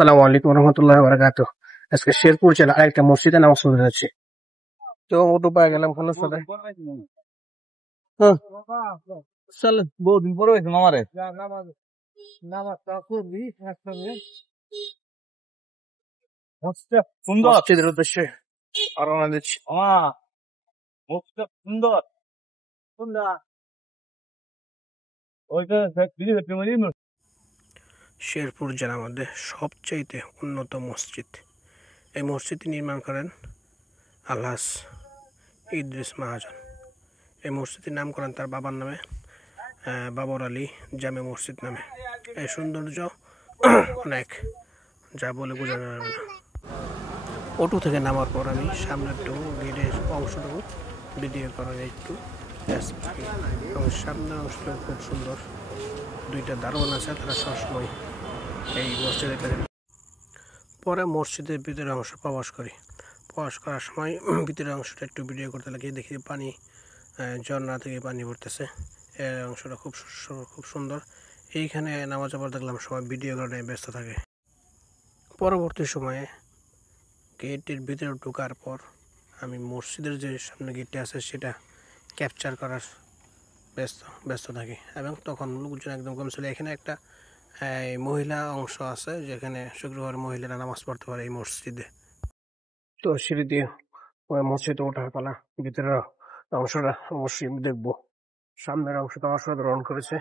আসসালামু আলাইকুম রহমতুল্লাহ বারাকাতুহ। আজকে শেরপুর জেলা আরেকটা মসজিদে নামাজ পড়তে যাচ্ছি। তো ওটু পায়ে গেলাম কোনো সাথে। চল বহুদিন পরে হয়েছে মামারে সুন্দর মসজিদের উদ্দেশ্যে রওনা দিচ্ছি। সুন্দর সুন্দর ওইটা শেরপুর জেলার মধ্যে সবচাইতে উন্নত মসজিদ। এই মসজিদটি নির্মাণ করেন আলহাজ ইদ্রিস মাহাজন। এই মসজিদটির নাম করেন তার বাবার নামে, বাবর আলী জামে মসজিদ নামে। এই সৌন্দর্য অনেক, যা বলে বোঝানো যাবে না। অটো থেকে নামার পর আমি সামনের গেটের অংশটুকু ভিডিও করার একটু এবং সামনের অংশটা খুব সুন্দর। দুইটা দারোয়ান আছে, তারা সবসময় এই মসজিদের কাছে। পরে মসজিদের ভিতরের অংশ প্রবেশ করার সময় ভিতরের অংশটা একটু ভিডিও করতে লাগি। দেখি পানি ঝর্ণা থেকে পানি পড়তেছে, এই অংশটা খুব সুন্দর। এইখানে নামাজ পড়ে দেখলাম সবাই ভিডিও করে ব্যস্ত থাকে। পরবর্তী সময়ে গেটের ভিতরে ঢোকার পর আমি মসজিদের যে সামনে গেটটা আছে সেটা ক্যাপচার করার ব্যস্ত থাকি, এবং তখন লোকজন একদম কম ছিল। এখানে একটা মহিলা অংশ আছে যেখানে শুক্রবার মহিলারা নামাজ পড়তে পারে এই মসজিদে। তো সিঁড়ি দিয়ে মসজিদে ওঠার পালা। ভিতরের অংশটা অবশ্যই দেখবো। সামনের অংশটা অসাধারণ করেছে।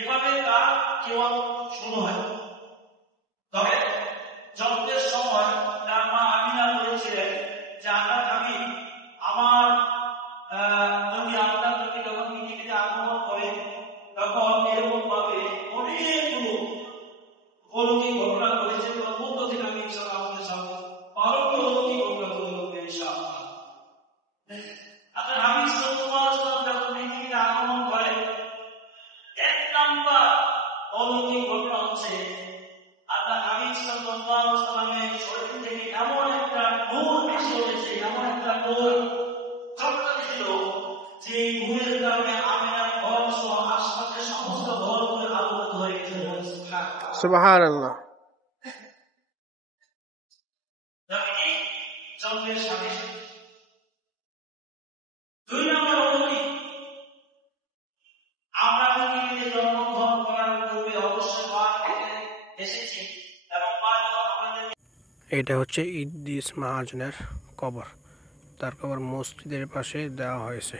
এভাবে তার জীবন শুরু হয়। তবে জন্মের সময় তার মা আমিনা বলেছিলেন যে আমি আমার নবী যখন পৃথিবীতে আগমন করে তখন এরকম ভাবে অনেকগুলো অলৌকিক ঘটনা ঘটেছে। মধ্য থেকে আমি আমাদের সামনে বারোটি অলৌকিক ঘটনাগুলো হবে ইনশাআল্লাহ। আপনার নবী সাল্লাল্লাহু আলাইহি ওয়াসাল্লাম যখন পৃথিবীতে আগমন করে, এক নাম্বার অলৌকিক ঘটনা হচ্ছে আল্লাহ নবী সাল্লাল্লাহু আলাইহি ওয়াসাল্লামের শরীর থেকে এমন একটা নূর এসে উঠেছে, এমন একটা নূর চমকাতে ছিল যে নূরের কারণে আমিনার ঘর সহ আশপাশের সমস্ত ঘরগুলো আলোকিত হয়ে গেছে। সুবহানাল্লাহ। জন্মের সাথে দুই নম্বর অলৌকিক, আমরা পৃথিবীতে জন্মগ্রহণ করার পূর্বে অবশ্যই মা থেকে এসেছি এবং মা আমাদের। এটা হচ্ছে ইদ্রিস মাহাজনের কবর। তার কবর মসজিদের পাশে দেওয়া হয়েছে।